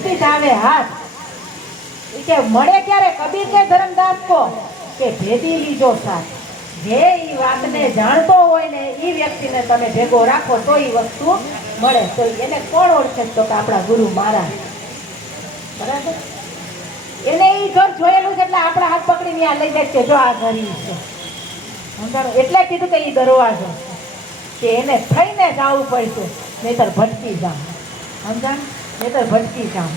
પૂછતી જાવે હાથ કે મળે ક્યારે કબીર કે ધર્મદાસ કો કે ભેદી લીજો સાથ. જે ઈ વાતને જાણતો હોય ને ઈ વ્યક્તિને તમે ભેગો રાખો તો ઈ વસ્તુ મળે. તો એને કોણ ઓળખે? તો કે આપણા ગુરુ મહારાજ. બરાબર, એને ઈ ઘર જોયેલું છે એટલે આપણા હાથ પકડીને આ લઈ જાય કે જો આ ઘર ઈ છે. સમજાણું? એટલે કીધું કે ઈ દરવાજો કે એને થઈને જવું પડશે, નહીતર ભટકી જાવ. સમજાણ? નહીતર ભટકી જાવ.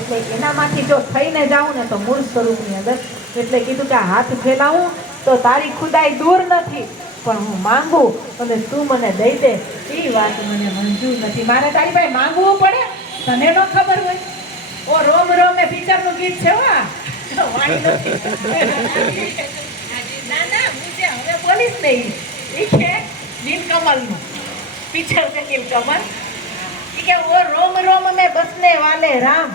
એટલે એનામાંથી જો થઈને જાઉં ને તો મૂળ સ્વરૂપની અંદર. એટલે કીધું કે હાથ ફેલાવું તો તારી ખુદાઈ દૂર નથી, પણ હું માંગુ અને તું મને દઈ દે એ વાત મને મંજૂર નથી. મારે તારી પાસે માંગવું પડે? તને ન ખબર હોય? ઓ રોમ રોમ એ પિક્ચરનું ગીત છે. ના ના, હું જે હવે બોલીશ નહીં એ છે નીલકમલનું પિક્ચર છે. નીલકમલ કે ઓ રોમ રોમ મેં બસને વાલે રામ,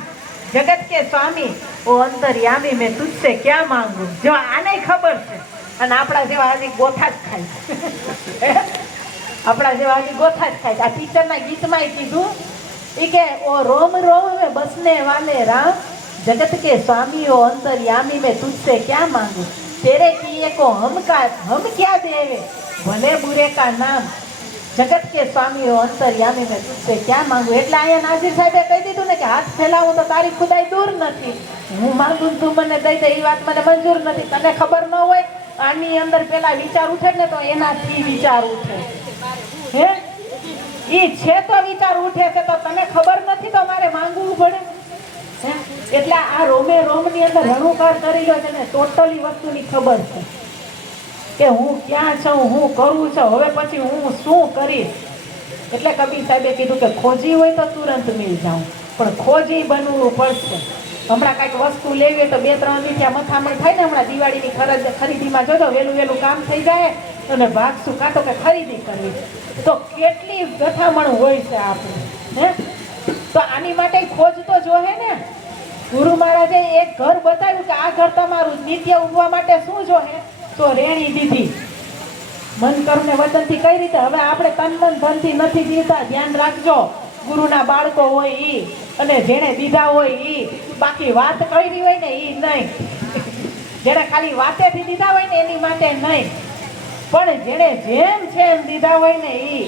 જગત કે સ્વામી ઓ અંતર્યામી મેં તુજસે ક્યાં માંગુ. જો આને ખબર છે, અને આપણા જેવા હજી ગોથા જ ખાય. આપણા જેવા હજી ગોથા જ ખાય. આ પિક્ચરના ગીતમાં કીધું એ કે ઓ રોમ રોમ મેં બસને વાલે રામ, जगत के स्वामी हो अंतर्यामी में तुझसे क्या मांगू, तेरे किए को हम क्या देवे, भले बुरे का नाम, जगत के स्वामी हो अंतर्यामी में तुझसे क्या मांगू. એટલે અહીંયા નાઝીર સાહેબે કહી દીધું ને કે હાથ ફેલાવું તો તારી ખુદાઈ દૂર નથી, હું માંગુ તું મને દઈ દે એ વાત મને મંજૂર નથી. તને ખબર ન હોય આની અંદર પેલા વિચાર ઉઠે ને તો એનાથી વિચાર ઉઠે. હે ઈ છે તો વિચાર ઉઠે છે, તો તને ખબર નથી તો મારે માંગવું પડે. એટલે આ રોમે રોમ ની અંદર રણુકાર કરી રહ્યો છે ને ટોટલી વસ્તુની ખબર છે કે હું ક્યાં છું, હું કરું છું, હવે પછી હું શું કરીશ. એટલે કબીર સાહેબે કીધું કે ખોજી હોય તો તુરંત મિલ જાઉં, પણ ખોજી બનવું પડશે. હમણાં કાંઈક વસ્તુ લેવી હોય તો 2-3 મીઠિયા મથામણ થાય ને. હમણાં દિવાળીની ખરીદીમાં જોજો વહેલું કામ થઈ જાય અને ભાગશું કાં તો કે ખરીદી કરવી તો કેટલી ગઠામણ હોય છે આપણે. હે તો આની માટે ખોજ તો જોહે ને. ગુરુ મહારાજે એક ઘર બતાવ્યું કે આ ઘર તમારું. નિત્ય ઉગવા માટે શું જોહે? તો રેણી દીધી મન કર્મ ને વચનથી. કઈ રીતે? હવે આપણે તન મન ધનથી નથી દીધા, ધ્યાન રાખજો. ગુરુના બાળકો હોય ઈ અને જેણે દીધા હોય ઈ. બાકી વાત કરી હોય ને ઈ નહીં. જેણે ખાલી વાતેથી દીધા હોય ને એની માટે નહીં, પણ જેણે જેમ છે એમ દીધા હોય ને ઈ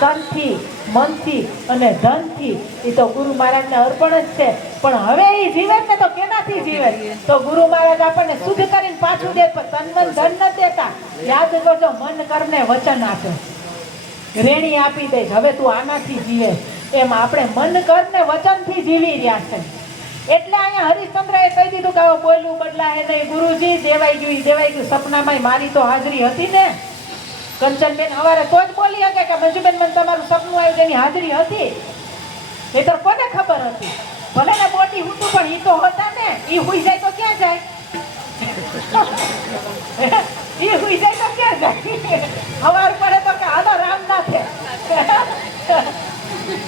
તનથી, મનથી અને ધનથી એ તો ગુરુ મહારાજને અર્પણ જ છે. પણ હવે એ જીવે ને તો કેનાથી જીવે? તો ગુરુ મહારાજ આપણને શુદ્ધ કરીને પાછું દે. તન મન ધન ન દેતા. યાદ કરજો, મન કર્મને વચન આપે, રેણી આપી દે હવે તું આનાથી જીવે. એમ આપણે મન કર્મને વચનથી જીવી રહ્યા છે. એટલે અહીંયા હરિશ્ચંદ્રએ કહી દીધું કે બોલવું બદલાય નહીં. ગુરુજી દેવાઈ ગયું. સપનામાં મારી તો હાજરી હતી ને. કંચનબેન હવારે તો જ બોલી શકે કે મંજુબેન મને તમારું સપનું આવ્યું, તેની હાજરી હતી. એ તો કોને ખબર હતી? ભલે ને બોટી હું પણ ઈ તો હતા ને. ઈ હુઈ જાય તો ક્યાં જાય? ઈ હુઈ જાય તો ક્યાં જાય? હવાર પડે તો કે હાલો રામનાથે.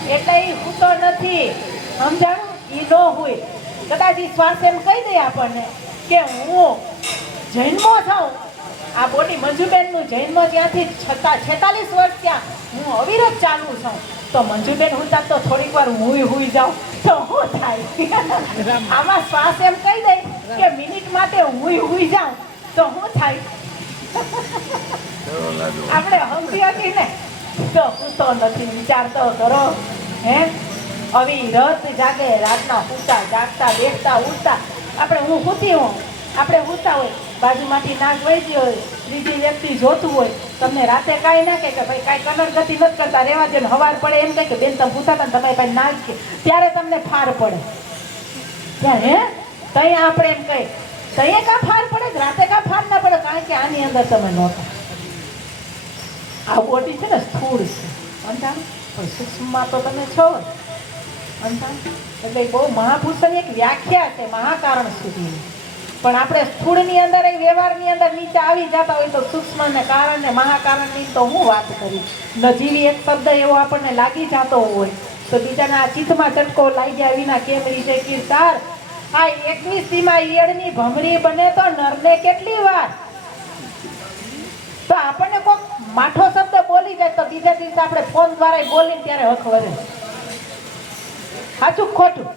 એટલે ઈ હુતો નથી. સમજાણું? ઈ નો હોય. કદાચ ઈ શ્વાસ એમ કહી દે આપણને કે હું જન્મો છું. આ બોડી મંજુબેન નું જન્મ ત્યાંથી 46 વર્ષ ત્યાં હું અવિરત ચાલુ છું. તો મંજુબેન હુતા તો થોડીક વાર હું હુઈ જાઉં તો શું થાય? આમાં શ્વાસ એમ કહી દે કે મિનિટ માટે હું હુઈ જાઉં તો શું થાય? આપણે સમજી હતી ને તો હું તો નથી. વિચાર તો કરો. હે અવિરત જાગે, રાતના સૂતા જાગતા બેસતા ઉઠતા. આપણે હું સૂતી હોઉં, આપણે સૂતા હોય, બાજુમાંથી નાક વહી હોય, ત્રીજી વ્યક્તિ જોતું હોય, તમને રાતે કાંઈ ના કહે કે ભાઈ કાંઈ કનડગતિ નથી કરતા, રહેવા દે. હવાર પડે એમ કહે કે બેન તમે પૂછતા હતા ને તમારી પાસે નાક છે, ત્યારે તમને ફાર પડે. ત્યારે હે ત્યાં આપણે એમ કહે ત્યાં કાં ફાર પડે, રાતે કાં ફાર ના પડે? કારણ કે આની અંદર તમે નહોતા. આ બોડી છે ને સ્થૂળ છે, અંધારું, પણ સૂક્ષ્મમાં તો તમે છો અંધારું. એટલે બહુ મહાપુરુષની એક વ્યાખ્યા છે મહાકારણ સુધી. પણ આપણે સ્થૂળની અંદર વ્યવહારની અંદર નીચે આવી જતા હોય તો સૂક્ષ્મ ને કારણ ને મહાકારણની તો હું વાત કરી. નજીવી એક શબ્દ એવો આપણને લાગી જતો હોય તો બીજાના ચિત્તમાં ચટકો લાગ્યા વિના કેમ રીતે કીર્તાર. આ 21મી ઈયળની ભમરી બને તો નરને કેટલી વાર. તો આપણને કોઈક માઠો શબ્દ બોલી જાય તો બીજા દિવસે આપણે ફોન દ્વારા બોલીને ત્યારે હક વરે. સાચું ખોટું?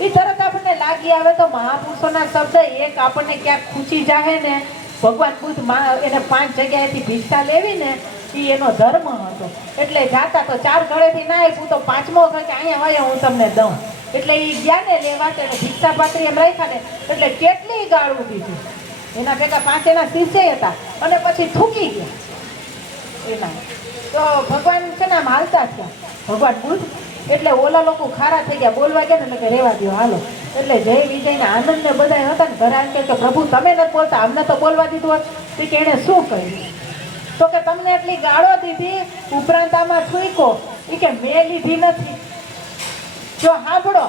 એ તરત આપણને લાગી આવે. તો મહાપુરુષોના શબ્દ એક આપણને ક્યાંક ખૂચી જાય ને, ભગવાન બુદ્ધ એને 5 જગ્યાએથી ભિક્ષા લેવી ને એ એનો ધર્મ હતો. એટલે જાતા તો 4 ઘરેથી ના આપ્યું તો 5મો ઘર કે અહીંયા હોય હું તમને દઉં. એટલે એ ગયા ને લેવા તો ભિક્ષા પાત્રી એમ રાખ્યા ને એટલે કેટલી ગાળું દીધી. એના ભેગા 5 એના શિષ્ય હતા અને પછી થૂકી ગયા એના. તો ભગવાન છે ને આમ હાલતા થયા ભગવાન બુદ્ધ. એટલે ઓલા લોકો ખારા થઈ ગયા, બોલવા ગયા ને કે રેવા દો હાલો. એટલે જય વિજયના આનંદ ને બધા હતા ને ઘરે આવીને કે પ્રભુ તમે નથી બોલતા, અમને તો બોલવા દીધું હોત. કે એને શું કહ્યું? તો કે તમને એટલી ગાળો દીધી ઉપરાંત આમાં થૂકો એ કે મેં લીધી નથી. જો સાંભળો,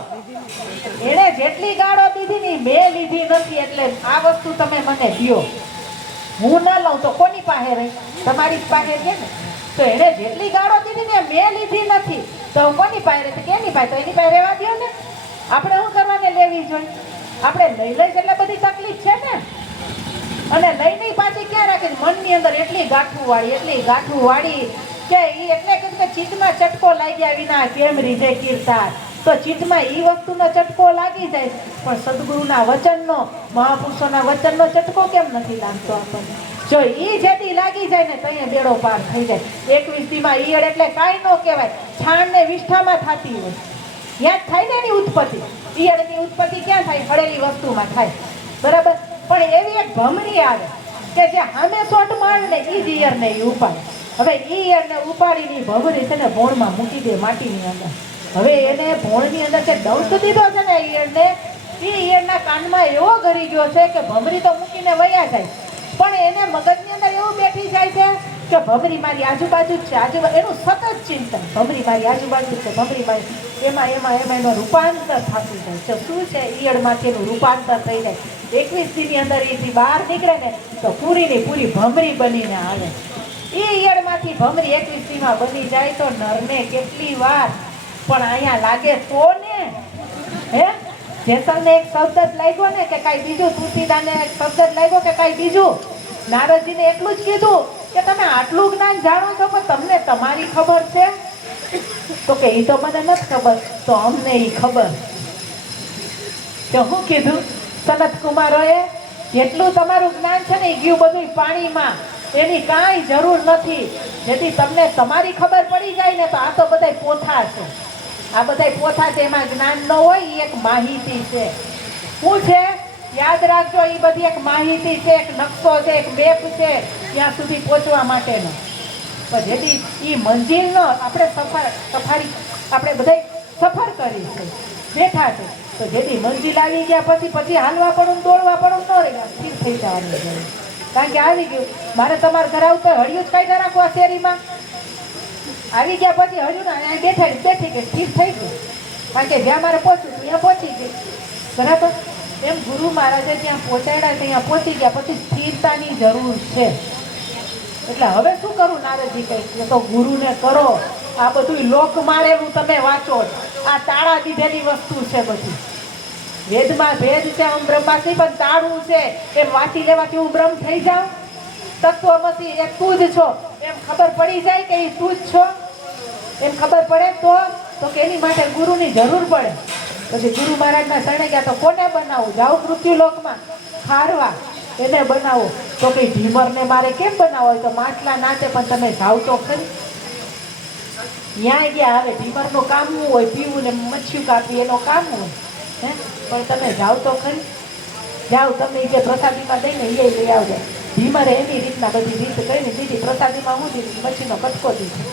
એને જેટલી ગાળો દીધી ને મેં લીધી નથી. એટલે આ વસ્તુ તમે મને દો, હું ના લઉં તો કોની પાસે રહી? તમારી પાસે છે ને. તો એને જેટલી ગાળો દીધી ને મેં લીધી નથી તો કોની પાસે રહે? કે એની પાસે. તો એની પાસે રહેવા દો ને. આપણે શું કરવાને લેવી જોઈએ? આપણે લઈ લઈ એટલે બધી તકલીફ છે ને. અને લઈને પાછી ક્યાં રાખે? મનની અંદર એટલી ગાંઠું વાળી કે એ એટલે કે ચિત્તમાં ચટકો લાગ્યા વિના કેમ રીજે કીર્તાર. તો ચિત્તમાં એ વસ્તુનો ચટકો લાગી જાય, પણ સદગુરુના વચનનો, મહાપુરુષોના વચનનો ચટકો કેમ નથી લાગતો આપણને? જો એ જેથી લાગી જાય ને તો અહીંયા બેડો પાર થઈ જાય. 21 દીમાં ઈયળ એટલે કાંઈ ન કહેવાય. છાણ ને વિષ્ઠામાં થતી હોય, ત્યાં જ થાય ને એની ઉત્પત્તિ. ઈયળની ઉત્પત્તિ ક્યાં થાય? હળેલી વસ્તુમાં થાય. બરાબર. પણ એવી એક ભમરી આવે કે જે સામે શોટ મારે ને એ જ ઈયળને ઉપાડે. હવે એ ઈયળને ઉપાડીને ભમરી છે ને ભોણમાં મૂકી દે માટીની અંદર. હવે એને ભોણની અંદર જે દંશ દીધો છે ને ઈયળને, એ ઈયળના કાનમાં એવો ઘરી ગયો છે કે ભમરી તો મૂકીને વયા જાય, પણ એને મગજની અંદર એવું બેઠી જાય છે કે ભમરી મારી આજુબાજુ જ છે. એનું સતત ચિંતન, ભમરી મારી આજુબાજુ છે, ભમરી મારી. એમાં એનું રૂપાંતર થતું જાય છે. શું છે? ઈયળમાંથી એનું રૂપાંતર થઈ જાય. 21 દીની અંદર એથી બહાર નીકળે ને તો પૂરીની પૂરી ભમરી બનીને આવે. એ ઈયળમાંથી ભમરી 21 દીમાં બની જાય તો નરને કેટલી વાર. પણ અહીંયા લાગે તો ને હે જેસલને એક શબ્દ જ લાગ્યો ને કે કાંઈ બીજું? તુલસીદાને એક શબ્દ જ લાગ્યો કે કાંઈ બીજું? નારદજીને એટલું જ કીધું કે તમે આટલું જ્ઞાન જાણો છો પણ તમને તમારી ખબર છે? તો કે એ તો મને નથી ખબર. તો અમને એ ખબર. કે હું કીધું? સનત કુમારોએ જેટલું તમારું જ્ઞાન છે ને એ ગયું બધું પાણીમાં. એની કાંઈ જરૂર નથી. જેથી તમને તમારી ખબર પડી જાય ને તો આ તો બધા પોથા છે. આ બધા પોથા છે, એમાં જ્ઞાન ન હોય. એ એક માહિતી છે. શું છે? યાદ રાખજો, એ બધી એક માહિતી છે, એક નકશો છે, એક મેપ છે ત્યાં સુધી પહોંચવા માટેનો. પણ જેથી એ મંજિલનો આપણે આપણે બધા સફર કરી છે, બેઠા છે. તો જેથી મંજિલ આવી ગયા પછી હાલવા પડું, દોડવા પડું ન રહે, સ્થિર થઈ જવાનું છે. કારણ કે આવી ગયું. મારે તમારે ઘરે આવતો હળિયું જ કાઢી રાખવું આ શેરીમાં. આવી ગયા પછી હળિયું ના બેઠી ગઈ, સ્થિર થઈ ગયું. કારણ કે જ્યાં મારે પહોંચવું ત્યાં પહોંચી ગઈ. બરાબર. એમ ગુરુ મહારાજે ત્યાં પહોંચાડ્યા ત્યાં પહોંચી ગયા. પછી સ્થિરતાની જરૂર છે. એટલે હવે શું કરું? નારદજી કહે તો ગુરુને કરો. આ બધું લોક મારેલું તમે વાંચો. આ તાળા દીધેલી વસ્તુ છે બધી. વેદમાં ભેદ છે, હું બ્રહ્માસ્મિ, પણ તાળું છે. એમ વાંચી લેવાથી હું બ્રહ્મ થઈ જાઉં? તત્વમસી એ તું જ છો એમ ખબર પડી જાય કે એ તું જ છો એમ ખબર પડે તો કે એની માટે ગુરુની જરૂર પડે. પછી ગુરુ મહારાજના શરણે ગયા તો કોને બનાવું? જાઓ મૃત્યુલોકમાં ખારવા, એને બનાવો. તો કે ભીમરને મારે કેમ બનાવો? તો માછલા નાચે પણ તમે જાઓ તો ખરી. ત્યાં ગયા. હવે ભીમરનું કામ શું હોય? પીવું ને મચ્છું કાપી એનો કામ હોય. હે પણ તમે જાઓ તો ખરી. જાઓ, તમે જે પ્રસાદીમાં દઈને એ લઈ આવજો. ભીમરે એની રીતના બધી રીત કરીને દીધી. પ્રસાદીમાં હું દીધી? મચ્છીનો કટકો દીધો,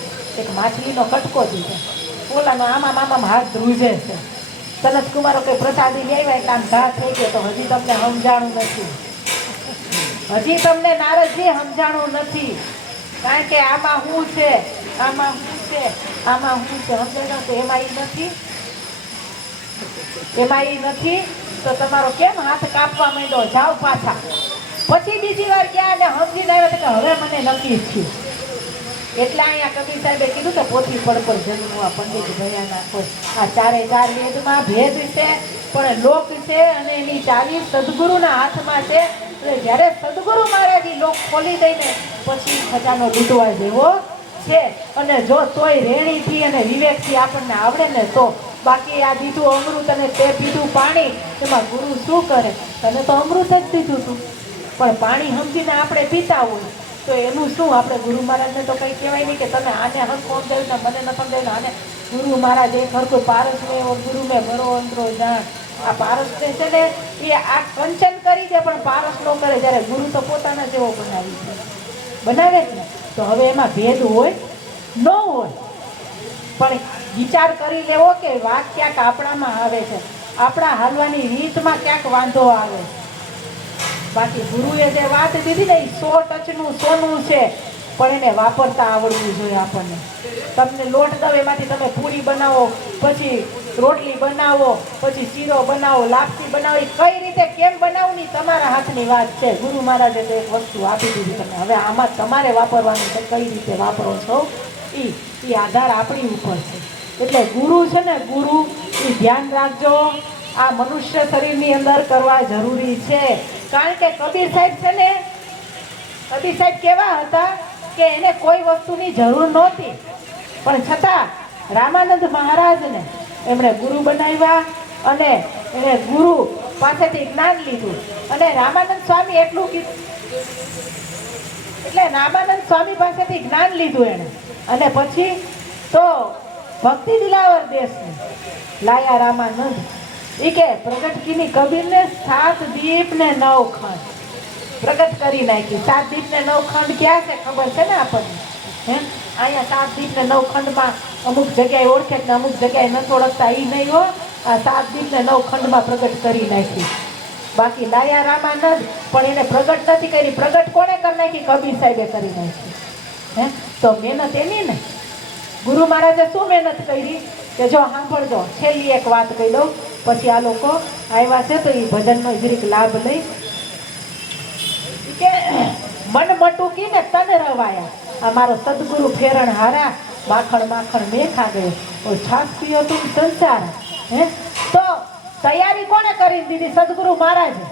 એક માછલીનો કટકો દીધો. ઓલાનો આમાં હાથ ધ્રુજે છે. સનત કુમારો કઈ પ્રસાદી લેવા એટલે આમ ઘા થઈ ગયો. તો હજી તમને સમજાણું નથી. હજી તમને નારદજી સમજાણું નથી. કારણ કે આમાં શું છે, આમાં શું છે, આમાં શું છે સમજાણું તો એમાં એ નથી. એમાં એ નથી તો તમારો કેમ હાથ કાપવા માંડ્યો? જાઓ પાછા. પછી બીજી વાર ગયા અને સમજીને આવ્યા કે હવે મને નક્કી થયું. એટલે અહીંયા કબીર સાહેબે કીધું કે પોથી પડપડ જન્મવા પંડિત ભયા નાખો. આ 4 વેદમાં ભેદ છે પણ લોક છે અને એની ચાવી સદગુરુના હાથમાં છે. એટલે જ્યારે સદગુરુ મહારાજ લોક ખોલી દઈને પછી ખજાનો લૂંટવા જેવો છે. અને જો તોય રેણીથી અને વિવેકથી આપણને આવડે ને તો બાકી આ દીધું અમૃત અને તે પીધું પાણી, એમાં ગુરુ શું કરે? તને તો અમૃત જ દીધું હતું, પણ પાણી સમજીને આપણે પીતા હોય તો એનું શું? આપણે ગુરુ મહારાજને તો કંઈ કહેવાય નહીં કે તમે આને હરખો સમજાવ્યું ને મને ન સમજાવ્યું આને. ગુરુ મહારાજ એક હરખો પારસ ને ગુરુ મેં ભરો અંતરો જાણ. આ પારસને છે ને એ આ કંચન કરી દે પણ પારસ ન કરે, જ્યારે ગુરુ તો પોતાના જેવો બનાવી દે, બનાવે જ ને. તો હવે એમાં ભેદ હોય ન હોય, પણ વિચાર કરી લેવો કે વાત ક્યાંક આપણામાં આવે છે, આપણા હાલવાની રીતમાં ક્યાંક વાંધો આવે. બાકી ગુરુએ જે વાત દીધી ને એ 100 ટચનું સોનું છે, પણ એને વાપરતા આવડવું જોઈએ આપણને. તમને લોટ દવ એમાંથી તમે પૂરી બનાવો, પછી રોટલી બનાવો, પછી શીરો બનાવો, લાપસી બનાવો, એ કઈ રીતે કેમ બનાવવું ની તમારા હાથની વાત છે. ગુરુ મહારાજે તો એક વસ્તુ આપી દીધી તમને, હવે આમાં તમારે વાપરવાનું છે, કઈ રીતે વાપરો છો એ આધાર આપણી ઉપર છે. એટલે ગુરુ છે ને, ગુરુ એ ધ્યાન રાખજો, આ મનુષ્ય શરીરની અંદર કરવા જરૂરી છે. કારણ કે કબીર સાહેબ છે ને, કબીર સાહેબ કેવા હતા કે એને કોઈ વસ્તુની જરૂર નહોતી, પણ છતાં રામાનંદ મહારાજને એમણે ગુરુ બનાવ્યા અને એને ગુરુ પાસેથી જ્ઞાન લીધું. અને રામાનંદ સ્વામી એટલું કીધું, એટલે રામાનંદ સ્વામી પાસેથી જ્ઞાન લીધું એને, અને પછી તો ભક્તિ દિલાવર દેશને લાયા રામાનંદ. એ કે પ્રગટ કીની કબીરને 7 દીપ ને 9 ખંડ પ્રગટ કરી નાખી. 7 દીપ ને 9 ખંડ ક્યાં છે ખબર છે ને આપણને? હે, અહીંયા 7 દીપ ને 9 ખંડમાં અમુક જગ્યાએ ઓળખે ને અમુક જગ્યાએ નથી ઓળખતા, એ નહીં હો. આ 7 દીપ ને 9 ખંડમાં પ્રગટ કરી નાખી. બાકી લાયા રામાનંદ પણ એને પ્રગટ નથી કરી. પ્રગટ કોને કરી નાખી? કબીર સાહેબે કરી નાખી. હે, તો મહેનત એની ને. ગુરુ મહારાજે શું મહેનત કરી કે જો સાંભળજો, છેલ્લી એક વાત કહી દઉં, પછી આ લોકો આવ્યા છે તો એ ભજનનો જરીક લાભ લઈ. કે મન મટુકી ને તન રવાયા, આ મારો સદગુરુ ફેરણ હારા, માખણ માખણ મેં ખા ગયો, છાસ પીઓ તું સંસાર. હે, તો તૈયારી કોને કરી દીધી? સદગુરુ મહારાજે.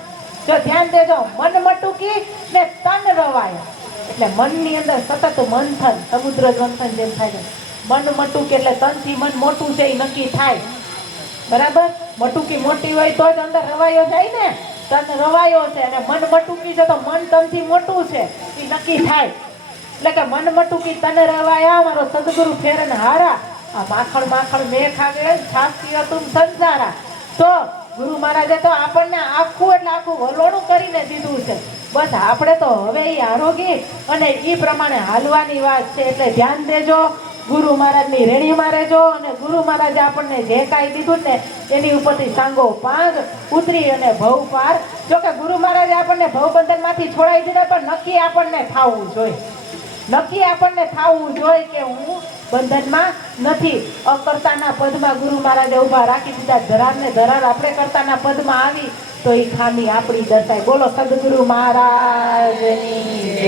જો ધ્યાન દેજો, મન મટુકી ને તન રવાયા, એટલે મનની અંદર સતત મંથન, સમુદ્ર મંથન જેમ થાય છે. મન મટુકી એટલે તનથી મન મોટું છે એ નક્કી થાય, બરાબર? મટુકી મોટી હોય તો જ અંદર રવાયો જાય ને. તન રવાયો છે અને મન મટુકી છે તો મન તનથી મોટું છે એ નક્કી થાય. એટલે કે મન મટુકી તન રવાયા, મારો સદગુરુ ફેરન હારા, આ માખણ માખણ મેં ખા ગયો, છાસ પીઓ તું સંસારા. તો ગુરુ મહારાજે તો આપણને આખું એટલે આખું વલોણું કરીને દીધું છે. બસ આપણે તો હવે એ આરોગી અને એ પ્રમાણે હાલવાની વાત છે. એટલે ધ્યાન દેજો, ગુરુ મહારાજની રેણીમાં રહેજો, અને ગુરુ મહારાજે આપણને જે કાંઈ દીધું ને એની ઉપરથી સાંગો પાંગ ઉતરી અને ભવ પાર. જોકે ગુરુ મહારાજે આપણને ભવબંધનમાંથી છોડાવી દીધા, પણ નક્કી આપણને થવું જોઈએ, નક્કી આપણને થવું જોઈએ કે હું બંધનમાં નથી. અકર્તાના પદમાં ગુરુ મહારાજે ઊભા રાખી દીધા. ધરાર ને ધરાર આપણે કર્તાના પદમાં આવી તો એ ખામી આપણી દર્શાય. બોલો સદગુરુ મહારાજની.